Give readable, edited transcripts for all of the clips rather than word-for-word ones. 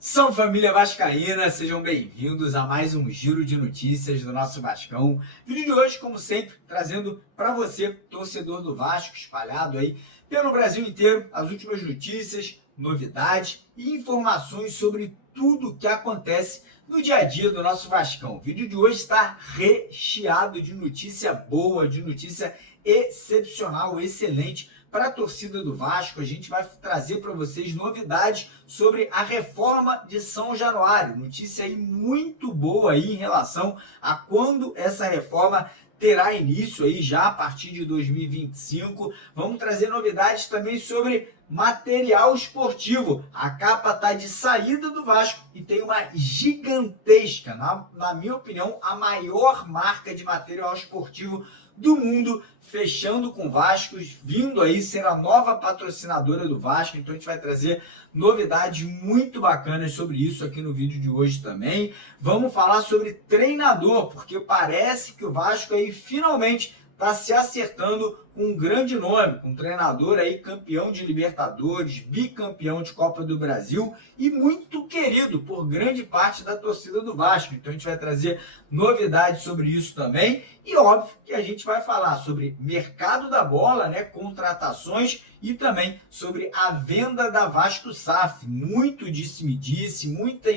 Salve família vascaína, sejam bem-vindos a mais um giro de notícias do nosso Vascão. Vídeo de hoje, como sempre, trazendo para você, torcedor do Vasco, espalhado aí pelo Brasil inteiro, as últimas notícias, novidades e informações sobre tudo que acontece no dia a dia do nosso Vascão. O vídeo de hoje está recheado de notícia boa, de notícia excepcional, excelente para a torcida do Vasco. A gente vai trazer para vocês novidades sobre a reforma de São Januário. Notícia aí muito boa aí em relação a quando essa reforma terá início aí já a partir de 2025. Vamos trazer novidades também sobre material esportivo. A capa tá de saída do Vasco e tem uma gigantesca, na minha opinião, a maior marca de material esportivo do mundo, fechando com o Vasco, vindo aí ser a nova patrocinadora do Vasco. Então a gente vai trazer novidades muito bacanas sobre isso aqui no vídeo de hoje também. Vamos falar sobre treinador, porque parece que o Vasco aí finalmente está se acertando com um grande nome, com um treinador aí campeão de Libertadores, bicampeão de Copa do Brasil e muito querido por grande parte da torcida do Vasco. Então a gente vai trazer novidades sobre isso também e óbvio que a gente vai falar sobre mercado da bola, né, contratações e também sobre a venda da Vasco SAF. Muito disse-me-disse, muita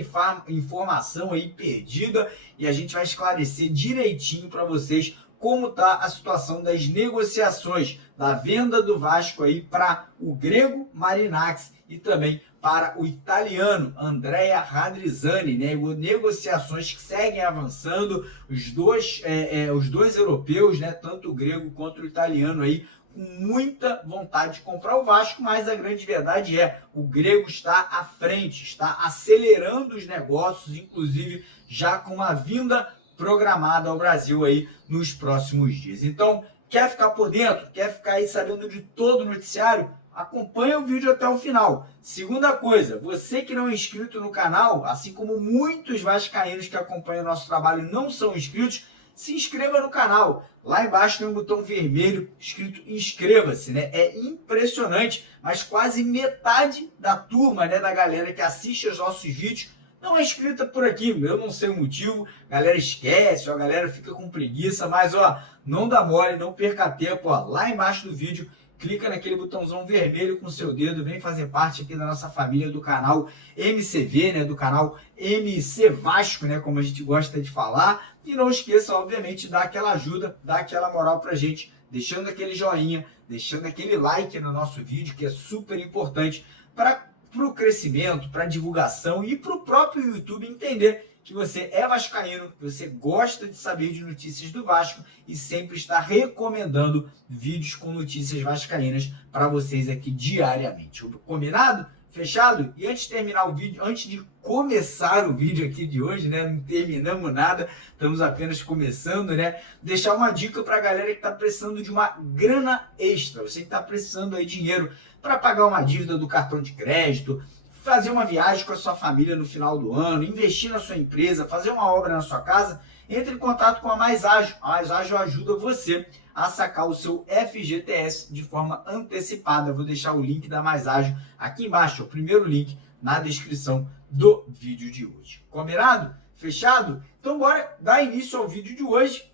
informação aí perdida e a gente vai esclarecer direitinho para vocês como está a situação das negociações da venda do Vasco aí para o grego Marinakis e também para o italiano Andrea Radrizzani, né? Negociações que seguem avançando, os dois europeus, né? Tanto o grego quanto o italiano aí com muita vontade de comprar o Vasco, mas a grande verdade é o grego está à frente, está acelerando os negócios, inclusive já com uma vinda programada ao Brasil aí nos próximos dias. Então, quer ficar por dentro? Quer ficar aí sabendo de todo o noticiário? Acompanha o vídeo até o final. Segunda coisa, você que não é inscrito no canal, assim como muitos vascaínos que acompanham o nosso trabalho e não são inscritos, se inscreva no canal. Lá embaixo tem um botão vermelho escrito inscreva-se, né? É impressionante, mas quase metade da turma, né, da galera que assiste aos nossos vídeos não é inscrita por aqui. Eu não sei o motivo, a galera esquece, a galera fica com preguiça, mas ó, não dá mole, não perca tempo, ó, lá embaixo do vídeo, clica naquele botãozão vermelho com o seu dedo, vem fazer parte aqui da nossa família do canal MCV, né, do canal MC Vasco, né, como a gente gosta de falar, e não esqueça, obviamente, de dar aquela ajuda, dar aquela moral pra gente, deixando aquele joinha, deixando aquele like no nosso vídeo, que é super importante para o crescimento, para a divulgação e para o próprio YouTube entender que você é vascaíno, que você gosta de saber de notícias do Vasco e sempre está recomendando vídeos com notícias vascaínas para vocês aqui diariamente. Combinado? Fechado? E antes de terminar o vídeo, antes de começar o vídeo aqui de hoje, né? Não terminamos nada, estamos apenas começando, né? Deixar uma dica para a galera que está precisando de uma grana extra. Você que está precisando aí de dinheiro para pagar uma dívida do cartão de crédito, fazer uma viagem com a sua família no final do ano, investir na sua empresa, fazer uma obra na sua casa, entre em contato com a Mais Ágil. A Mais Ágil ajuda você a sacar o seu FGTS de forma antecipada. Vou deixar o link da Mais Ágil aqui embaixo, o primeiro link na descrição do vídeo de hoje. Combinado? Fechado? Então bora dar início ao vídeo de hoje,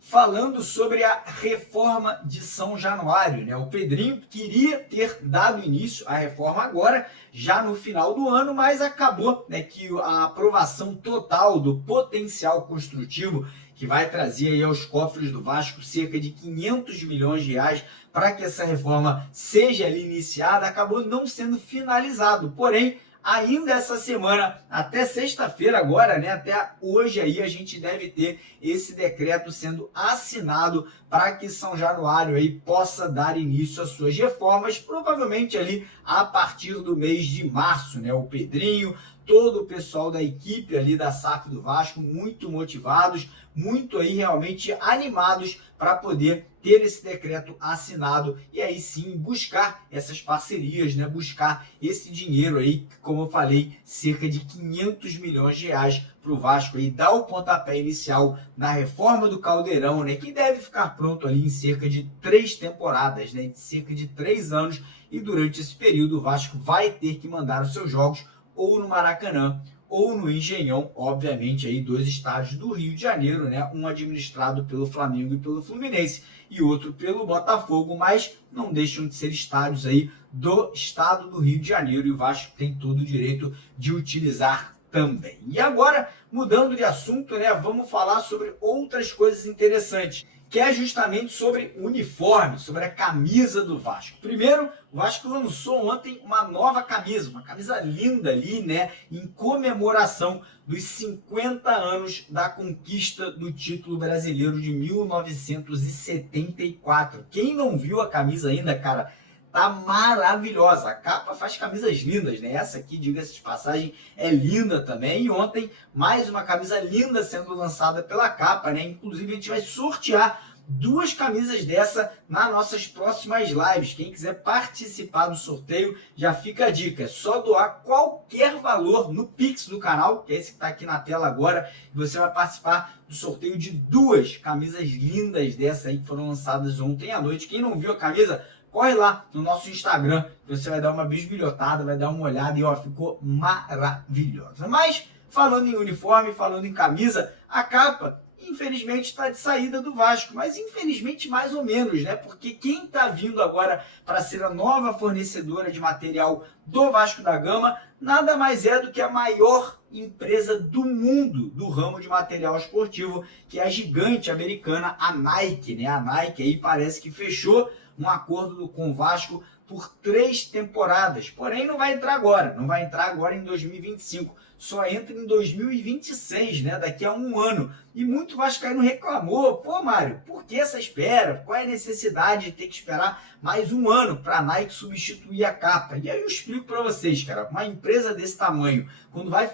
falando sobre a reforma de São Januário, né? O Pedrinho queria ter dado início à reforma agora, já no final do ano, mas acabou, né, que a aprovação total do potencial construtivo, que vai trazer aí aos cofres do Vasco cerca de 500 milhões de reais para que essa reforma seja ali iniciada, acabou não sendo finalizado. Porém, ainda essa semana, até sexta-feira agora, né, até hoje aí, a gente deve ter esse decreto sendo assinado para que São Januário aí possa dar início às suas reformas, provavelmente ali a partir do mês de março, né? O Pedrinho, todo o pessoal da equipe ali da SAF do Vasco, muito motivados, muito aí realmente animados para poder ter esse decreto assinado e aí sim buscar essas parcerias, né? Buscar esse dinheiro aí, como eu falei, cerca de 500 milhões de reais para o Vasco aí dar o pontapé inicial na reforma do Caldeirão, né? Que deve ficar pronto ali em cerca de 3 temporadas, né? De cerca de 3 anos, e durante esse período o Vasco vai ter que mandar os seus jogos ou no Maracanã ou no Engenhão, obviamente aí 2 estádios do Rio de Janeiro, né? Um administrado pelo Flamengo e pelo Fluminense e outro pelo Botafogo, mas não deixam de ser estádios aí do estado do Rio de Janeiro, e o Vasco tem todo o direito de utilizar também. E agora, mudando de assunto, né? Vamos falar sobre outras coisas interessantes, que é justamente sobre o uniforme, sobre a camisa do Vasco. Primeiro, o Vasco lançou ontem uma nova camisa, uma camisa linda ali, né, em comemoração dos 50 anos da conquista do título brasileiro de 1974. Quem não viu a camisa ainda, cara, tá maravilhosa. A capa faz camisas lindas, né? Essa aqui, diga-se de passagem, é linda também. E ontem, mais uma camisa linda sendo lançada pela capa, né? Inclusive, a gente vai sortear 2 camisas dessa nas nossas próximas lives. Quem quiser participar do sorteio, já fica a dica. É só doar qualquer valor no Pix do canal, que é esse que está aqui na tela agora, e você vai participar do sorteio de 2 camisas lindas dessa aí que foram lançadas ontem à noite. Quem não viu a camisa, corre lá no nosso Instagram, que você vai dar uma bisbilhotada, vai dar uma olhada e ó, ficou maravilhosa. Mas, falando em uniforme, falando em camisa, a capa, infelizmente, está de saída do Vasco, mas infelizmente mais ou menos, né? Porque quem está vindo agora para ser a nova fornecedora de material do Vasco da Gama, nada mais é do que a maior empresa do mundo do ramo de material esportivo, que é a gigante americana, a Nike, né? A Nike aí parece que fechou um acordo com o Vasco por 3 temporadas, porém não vai entrar agora em 2025, só entra em 2026, né? Daqui a um ano. E muito vascaíno reclamou, pô Mário, por que essa espera? Qual é a necessidade de ter que esperar mais um ano para a Nike substituir a capa? E aí eu explico para vocês, cara, uma empresa desse tamanho, quando vai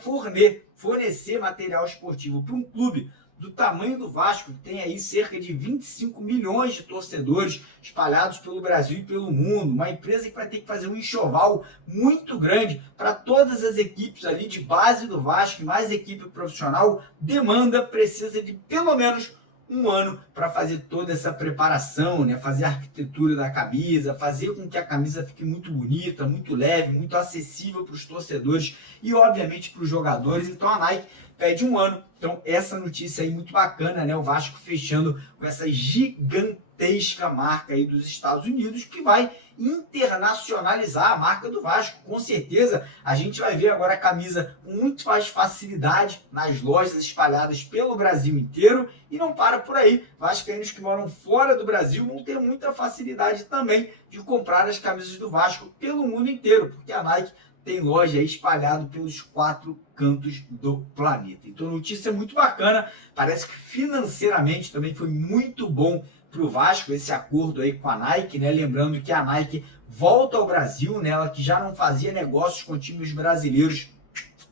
fornecer material esportivo para um clube do tamanho do Vasco, que tem aí cerca de 25 milhões de torcedores espalhados pelo Brasil e pelo mundo, uma empresa que vai ter que fazer um enxoval muito grande para todas as equipes ali de base do Vasco, e mais equipe profissional, precisa de pelo menos um ano para fazer toda essa preparação, né? Fazer a arquitetura da camisa, fazer com que a camisa fique muito bonita, muito leve, muito acessível para os torcedores e, obviamente, para os jogadores. Então, a Nike pede um ano. Então, essa notícia aí muito bacana, né? O Vasco fechando com essa gigantesca marca aí dos Estados Unidos, que vai internacionalizar a marca do Vasco. Com certeza, a gente vai ver agora a camisa com muito mais facilidade nas lojas espalhadas pelo Brasil inteiro. E não para por aí. Vascaínos que moram fora do Brasil vão ter muita facilidade também de comprar as camisas do Vasco pelo mundo inteiro, porque a Nike tem loja espalhada pelos 4 cantos do planeta. Então, notícia muito bacana. Parece que financeiramente também foi muito bom para o Vasco esse acordo aí com a Nike, né? Lembrando que a Nike volta ao Brasil, né? Ela que já não fazia negócios com times brasileiros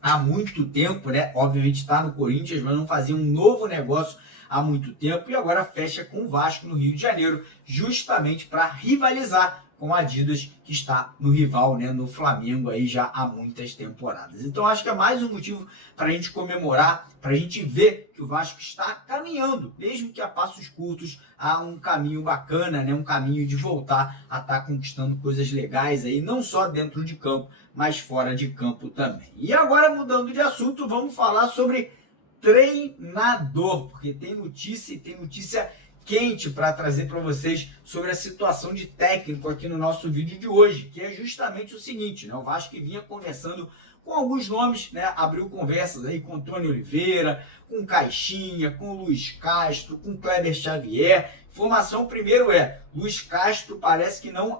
há muito tempo, né? Obviamente está no Corinthians, mas não fazia um novo negócio há muito tempo, e agora fecha com o Vasco no Rio de Janeiro, justamente para rivalizar com a Adidas, que está no rival, né, no Flamengo aí já há muitas temporadas. Então acho que é mais um motivo para a gente comemorar, para a gente ver que o Vasco está caminhando, mesmo que a passos curtos, a um caminho bacana, né, um caminho de voltar a estar conquistando coisas legais aí, não só dentro de campo, mas fora de campo também. E agora, mudando de assunto, vamos falar sobre treinador, porque tem notícia quente para trazer para vocês sobre a situação de técnico aqui no nosso vídeo de hoje, que é justamente o seguinte, né? O Vasco que vinha conversando com alguns nomes, né? Abriu conversas aí com Tony Oliveira, com Caixinha, com Luiz Castro, com Kleber Xavier. Informação primeiro Luiz Castro parece que não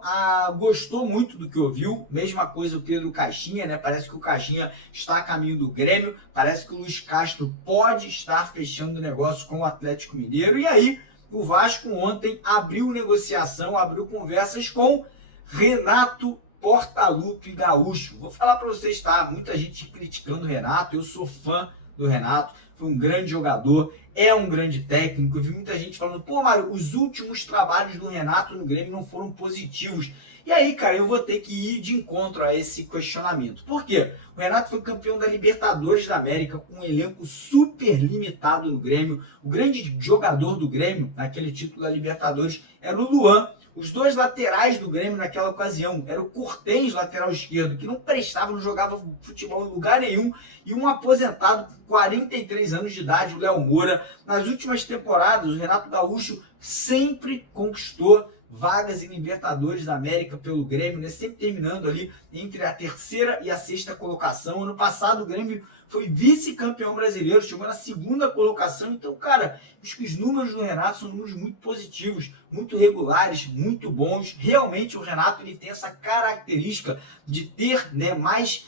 gostou muito do que ouviu, mesma coisa o Pedro Caixinha, né? Parece que o Caixinha está a caminho do Grêmio, parece que o Luiz Castro pode estar fechando o negócio com o Atlético Mineiro, e aí o Vasco ontem abriu negociação, abriu conversas com Renato Portaluppi Gaúcho. Vou falar para vocês, tá? Muita gente criticando o Renato, eu sou fã do Renato, foi um grande jogador, é um grande técnico. Eu vi muita gente falando, pô, Mário, os últimos trabalhos do Renato no Grêmio não foram positivos. E aí, cara, eu vou ter que ir de encontro a esse questionamento. Por quê? O Renato foi campeão da Libertadores da América com um elenco super limitado no Grêmio. O grande jogador do Grêmio, naquele título da Libertadores, era o Luan. Os dois laterais do Grêmio naquela ocasião era o Cortez, lateral esquerdo, que não prestava, não jogava futebol em lugar nenhum, e um aposentado com 43 anos de idade, o Léo Moura. Nas últimas temporadas, o Renato Gaúcho sempre conquistou vagas em Libertadores da América pelo Grêmio, né? Sempre terminando ali entre a terceira e a sexta colocação. Ano passado o Grêmio foi vice-campeão brasileiro, chegou na segunda colocação. Então, cara, acho que os números do Renato são números muito positivos, muito regulares, muito bons. Realmente o Renato ele tem essa característica de ter, né, mais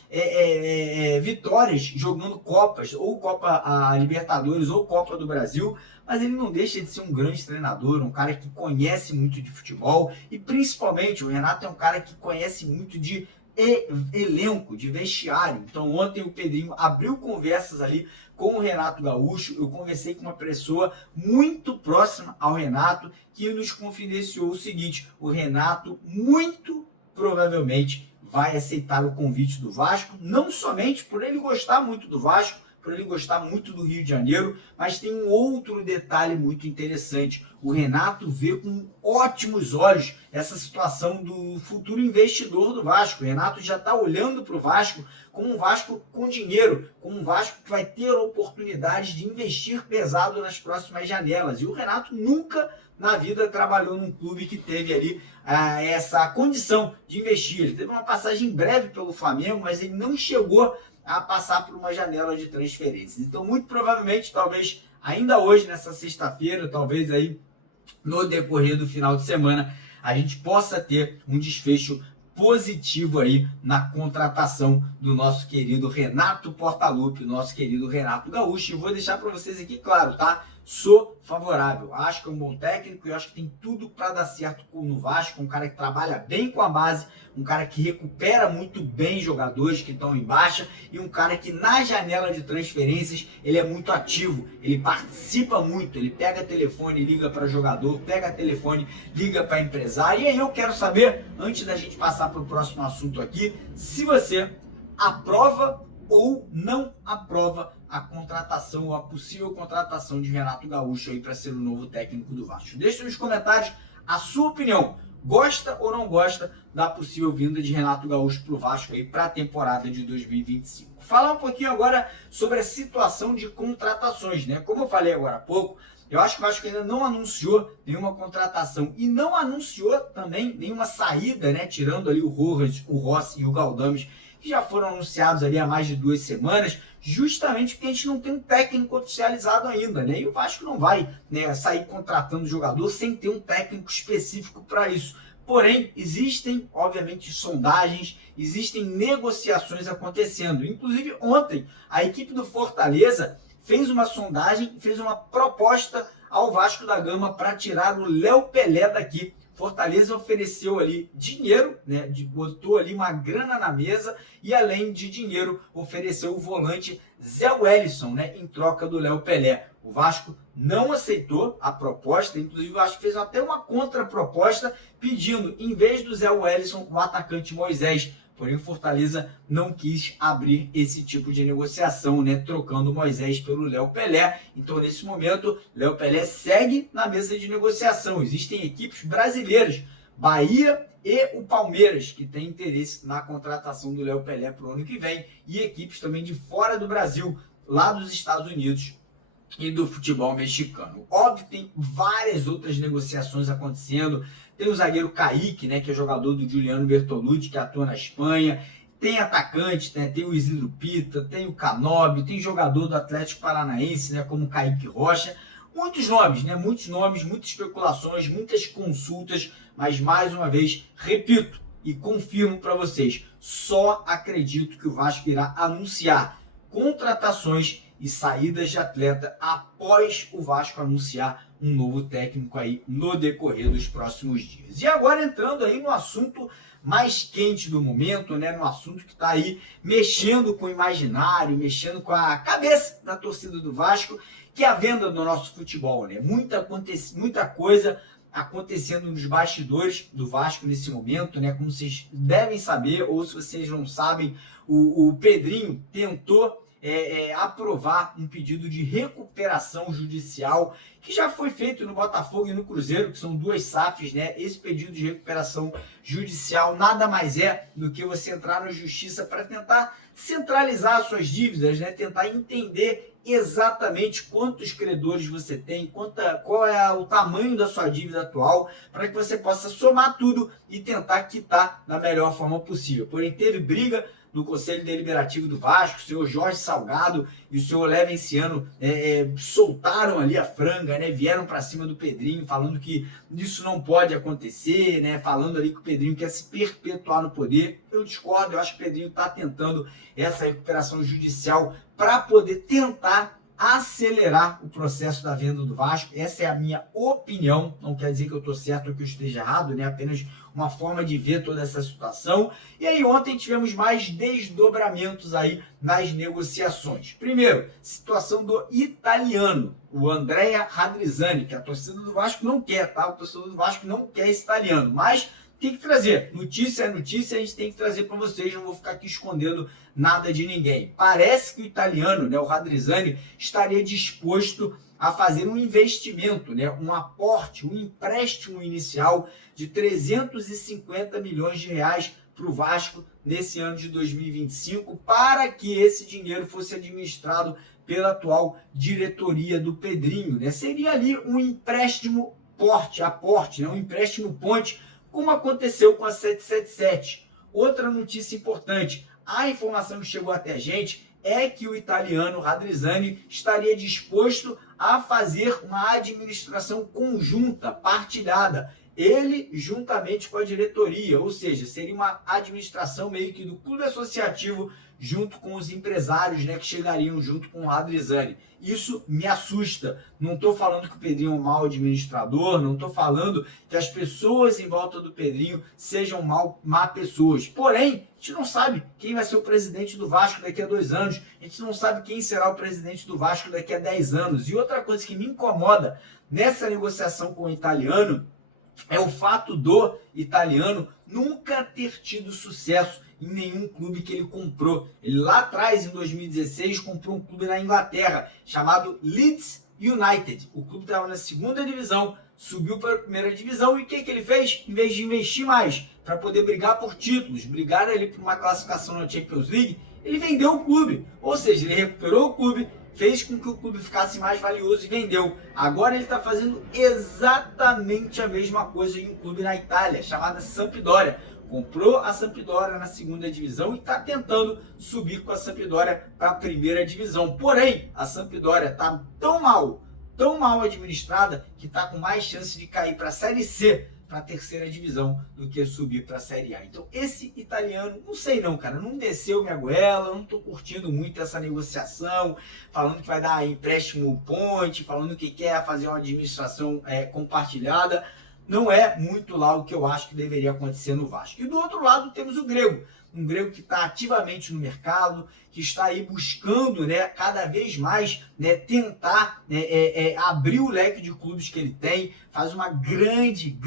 vitórias jogando Copas, ou Copa Libertadores, ou Copa do Brasil. Mas ele não deixa de ser um grande treinador, um cara que conhece muito de futebol, e principalmente o Renato é um cara que conhece muito de elenco, de vestiário. Então ontem o Pedrinho abriu conversas ali com o Renato Gaúcho. Eu conversei com uma pessoa muito próxima ao Renato que nos confidenciou o seguinte: o Renato muito provavelmente vai aceitar o convite do Vasco, não somente por ele gostar muito do Vasco, por ele gostar muito do Rio de Janeiro, mas tem um outro detalhe muito interessante. O Renato vê com ótimos olhos essa situação do futuro investidor do Vasco. O Renato já está olhando para o Vasco como um Vasco com dinheiro, como um Vasco que vai ter oportunidades de investir pesado nas próximas janelas. E o Renato nunca na vida trabalhou num clube que teve ali essa condição de investir. Ele teve uma passagem breve pelo Flamengo, mas ele não chegou a passar por uma janela de transferências. Então, muito provavelmente, talvez ainda hoje, nessa sexta-feira, talvez aí no decorrer do final de semana, a gente possa ter um desfecho positivo aí na contratação do nosso querido Renato Portaluppi, nosso querido Renato Gaúcho. E vou deixar para vocês aqui claro, tá? Sou favorável, acho que é um bom técnico e acho que tem tudo para dar certo no Vasco, um cara que trabalha bem com a base, um cara que recupera muito bem jogadores que estão em baixa e um cara que na janela de transferências ele é muito ativo, ele participa muito, ele pega telefone, liga para jogador, pega telefone, liga para empresário. E aí eu quero saber, antes da gente passar para o próximo assunto aqui, se você aprova ou não aprova a contratação ou a possível contratação de Renato Gaúcho aí para ser o novo técnico do Vasco. Deixe nos comentários a sua opinião. Gosta ou não gosta da possível vinda de Renato Gaúcho para o Vasco aí para a temporada de 2025? Falar um pouquinho agora sobre a situação de contratações, né? Como eu falei agora há pouco, eu acho que o Vasco ainda não anunciou nenhuma contratação e não anunciou também nenhuma saída, né? Tirando ali o Rojas, o Rossi e o Galdames, que já foram anunciados ali há mais de 2 semanas, justamente porque a gente não tem um técnico oficializado ainda, né? E o Vasco não vai, né, sair contratando jogador sem ter um técnico específico para isso. Porém, existem, obviamente, sondagens, existem negociações acontecendo. Inclusive, ontem, a equipe do Fortaleza fez uma sondagem, fez uma proposta ao Vasco da Gama para tirar o Léo Pelé daqui. Fortaleza ofereceu ali dinheiro, né, botou ali uma grana na mesa e além de dinheiro ofereceu o volante Zé Wellison, né, em troca do Léo Pelé. O Vasco não aceitou a proposta, inclusive o Vasco fez até uma contraproposta pedindo, em vez do Zé Wellison, o atacante Moisés. Porém, o Fortaleza não quis abrir esse tipo de negociação, né? Trocando o Moisés pelo Léo Pelé. Então, nesse momento, Léo Pelé segue na mesa de negociação. Existem equipes brasileiras, Bahia e o Palmeiras, que têm interesse na contratação do Léo Pelé para o ano que vem. E equipes também de fora do Brasil, lá dos Estados Unidos e do futebol mexicano. Óbvio que tem várias outras negociações acontecendo. Tem o zagueiro Kaique, né, que é jogador do Juliano Bertolucci, que atua na Espanha. Tem atacante, né, tem o Isidro Pita, tem o Canobi, tem jogador do Atlético Paranaense, né, como o Kaique Rocha. Muitos nomes, né, muitas especulações, muitas consultas, mas mais uma vez, repito e confirmo para vocês, só acredito que o Vasco irá anunciar contratações e saídas de atleta após o Vasco anunciar um novo técnico aí no decorrer dos próximos dias. E agora entrando aí no assunto mais quente do momento, né, no assunto que está aí mexendo com o imaginário, mexendo com a cabeça da torcida do Vasco, que é a venda do nosso futebol, né? Muita coisa acontecendo nos bastidores do Vasco nesse momento, né? Como vocês devem saber, ou se vocês não sabem, o Pedrinho tentou aprovar um pedido de recuperação judicial que já foi feito no Botafogo e no Cruzeiro, que são duas SAFs, né? Esse pedido de recuperação judicial nada mais é do que você entrar na justiça para tentar centralizar suas dívidas, né? Tentar entender exatamente quantos credores você tem, qual é o tamanho da sua dívida atual, para que você possa somar tudo e tentar quitar da melhor forma possível. Porém, teve briga no Conselho Deliberativo do Vasco, o senhor Jorge Salgado e o senhor Levenciano soltaram ali a franga, né? Vieram para cima do Pedrinho, falando que isso não pode acontecer, né? Falando ali que o Pedrinho quer se perpetuar no poder. Eu discordo, eu acho que o Pedrinho está tentando essa recuperação judicial para poder tentar acelerar o processo da venda do Vasco. Essa é a minha opinião, não quer dizer que eu estou certo ou que eu esteja errado, né? Apenas uma forma de ver toda essa situação. E aí ontem tivemos mais desdobramentos aí nas negociações. Primeiro, situação do italiano, o Andrea Radrizzani, que a torcida do Vasco não quer, tá? O torcedor do Vasco não quer esse italiano, mas tem que trazer. Notícia é notícia, a gente tem que trazer para vocês, não vou ficar aqui escondendo nada de ninguém. Parece que o italiano, né, o Radrizzani, estaria disposto a fazer um investimento, né, um aporte, um empréstimo inicial de 350 milhões de reais para o Vasco nesse ano de 2025, para que esse dinheiro fosse administrado pela atual diretoria do Pedrinho, né? Seria ali um empréstimo aporte, né, um empréstimo ponte, como aconteceu com a 777. Outra notícia importante, a informação que chegou até a gente é que o italiano Radrizzani estaria disposto a fazer uma administração conjunta, partilhada, ele juntamente com a diretoria, ou seja, seria uma administração meio que do clube associativo junto com os empresários, né, que chegariam junto com o Radrizzani. Isso me assusta. Não estou falando que o Pedrinho é um mau administrador, não estou falando que as pessoas em volta do Pedrinho sejam má pessoas. Porém, a gente não sabe quem vai ser o presidente do Vasco daqui a 2 anos, a gente não sabe quem será o presidente do Vasco daqui a 10 anos. E outra coisa que me incomoda nessa negociação com o italiano é o fato do italiano nunca ter tido sucesso em nenhum clube que ele comprou. Ele lá atrás, em 2016, comprou um clube na Inglaterra, chamado Leeds United. O clube estava na segunda divisão, subiu para a primeira divisão e o que ele fez? Em vez de investir mais para poder brigar por títulos, brigar ali por uma classificação na Champions League, ele vendeu o clube. Ou seja, ele recuperou o clube, fez com que o clube ficasse mais valioso e vendeu. Agora ele está fazendo exatamente a mesma coisa em um clube na Itália, chamado Sampdoria. Comprou a Sampdoria na segunda divisão e está tentando subir com a Sampdoria para a primeira divisão. Porém, a Sampdoria está tão mal administrada, que está com mais chance de cair para a Série C, para a terceira divisão, do que subir para a Série A. Então esse italiano, não sei não, cara, não desceu minha goela, não estou curtindo muito essa negociação, falando que vai dar empréstimo ponte, falando que quer fazer uma administração compartilhada. Não é muito lá o que eu acho que deveria acontecer no Vasco. E do outro lado temos o Grego, um Grego que está ativamente no mercado, que está aí buscando, né, cada vez mais, né, tentar abrir o leque de clubes que ele tem, faz uma grande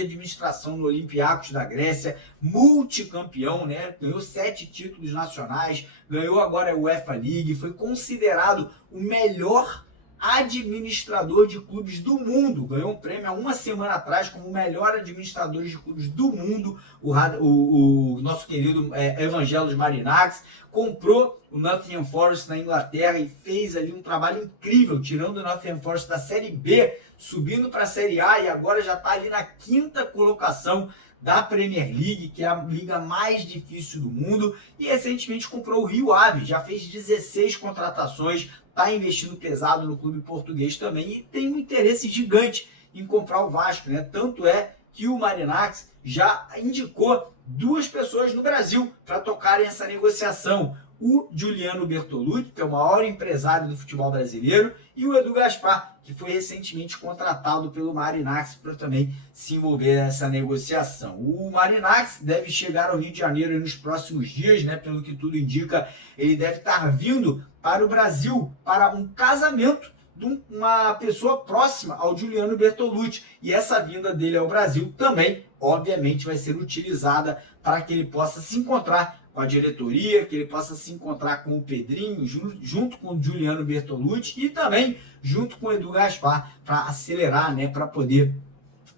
administração no Olympiacos da Grécia, multicampeão, né, ganhou 7 títulos nacionais, ganhou agora a UEFA League, foi considerado o melhor administrador de clubes do mundo, ganhou um prêmio há uma semana atrás como o melhor administrador de clubes do mundo, o nosso querido Evangelos Marinakis, comprou o Nottingham Forest na Inglaterra e fez ali um trabalho incrível, tirando o Nottingham Forest da Série B, subindo para a Série A e agora já está ali na 5ª colocação da Premier League, que é a liga mais difícil do mundo, e recentemente comprou o Rio Ave, já fez 16 contratações, está investindo pesado no clube português também e tem um interesse gigante em comprar o Vasco, né? Tanto é que o Marinakis já indicou duas pessoas no Brasil para tocarem essa negociação. O Giuliano Bertolucci, que é o maior empresário do futebol brasileiro, e o Edu Gaspar, que foi recentemente contratado pelo Marinaccio para também se envolver nessa negociação. O Marinaccio deve chegar ao Rio de Janeiro nos próximos dias, né? Pelo que tudo indica, ele deve estar vindo para o Brasil para um casamento de uma pessoa próxima ao Giuliano Bertolucci. E essa vinda dele ao Brasil também, obviamente, vai ser utilizada para que ele possa se encontrar com a diretoria, que ele possa se encontrar com o Pedrinho, junto com o Giuliano Bertolucci e também junto com o Edu Gaspar, para acelerar, né, para poder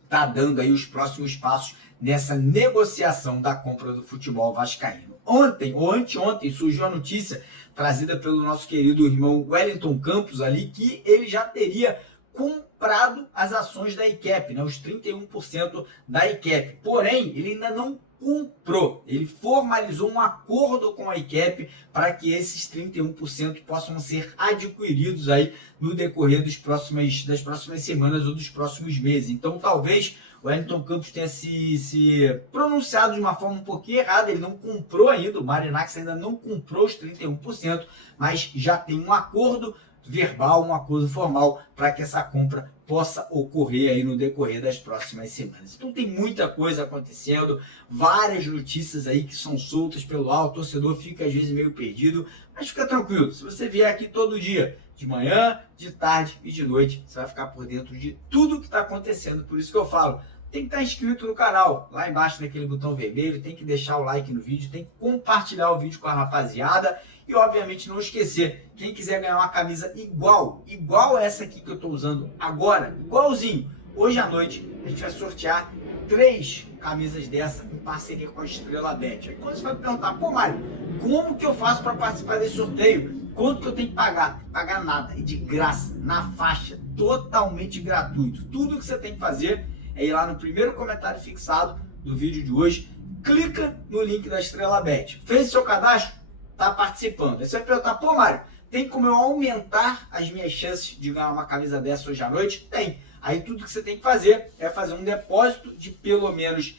estar dando aí os próximos passos nessa negociação da compra do futebol vascaíno. Ontem ou anteontem surgiu a notícia trazida pelo nosso querido irmão Wellington Campos ali, que ele já teria comprado as ações da ICAP, né, os 31% da ICAP. Porém, ele ainda não comprou, ele formalizou um acordo com a ICAP para que esses 31% possam ser adquiridos aí no decorrer das próximas semanas ou dos próximos meses. Então, talvez o Wellington Campos tenha se pronunciado de uma forma um pouquinho errada, ele não comprou ainda, o Marinaccio ainda não comprou os 31%, mas já tem um acordo verbal, um acordo formal para que essa compra possa ocorrer aí no decorrer das próximas semanas. Então tem muita coisa acontecendo, várias notícias aí que são soltas pelo ar, o torcedor fica às vezes meio perdido, mas fica tranquilo, se você vier aqui todo dia, de manhã, de tarde e de noite, você vai ficar por dentro de tudo que está acontecendo. Por isso que eu falo, tem que estar inscrito no canal, lá embaixo naquele botão vermelho, tem que deixar o like no vídeo, tem que compartilhar o vídeo com a rapaziada e obviamente não esquecer, quem quiser ganhar uma camisa igual essa aqui que eu estou usando agora, igualzinho, hoje à noite a gente vai sortear 3 camisas dessa em parceria com a Estrela Bet. Aí quando você vai perguntar, pô Mário, como que eu faço para participar desse sorteio? Quanto que eu tenho que pagar? Não tem que pagar nada, é de graça, na faixa, totalmente gratuito. Tudo que você tem que fazer é ir lá no primeiro comentário fixado do vídeo de hoje, clica no link da Estrela Bet. Fez seu cadastro? Tá participando. Aí você vai perguntar, pô Mário, tem como eu aumentar as minhas chances de ganhar uma camisa dessa hoje à noite? Tem. Aí tudo que você tem que fazer é fazer um depósito de pelo menos,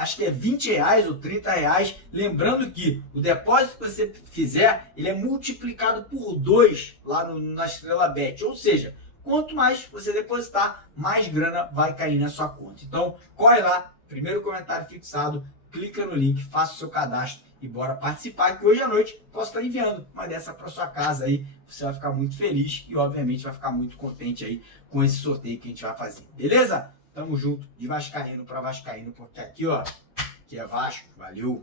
acho que é R$20 ou R$30. Lembrando que o depósito que você fizer, ele é multiplicado por 2 lá na Estrela Bet. Ou seja, quanto mais você depositar, mais grana vai cair na sua conta. Então, corre lá, primeiro comentário fixado, clica no link, faça o seu cadastro e bora participar, que hoje à noite posso estar enviando uma dessa para sua casa aí. Você vai ficar muito feliz e obviamente vai ficar muito contente aí com esse sorteio que a gente vai fazer. Beleza? Tamo junto, de vascaíno para vascaíno, porque aqui, ó, que é Vasco. Valeu!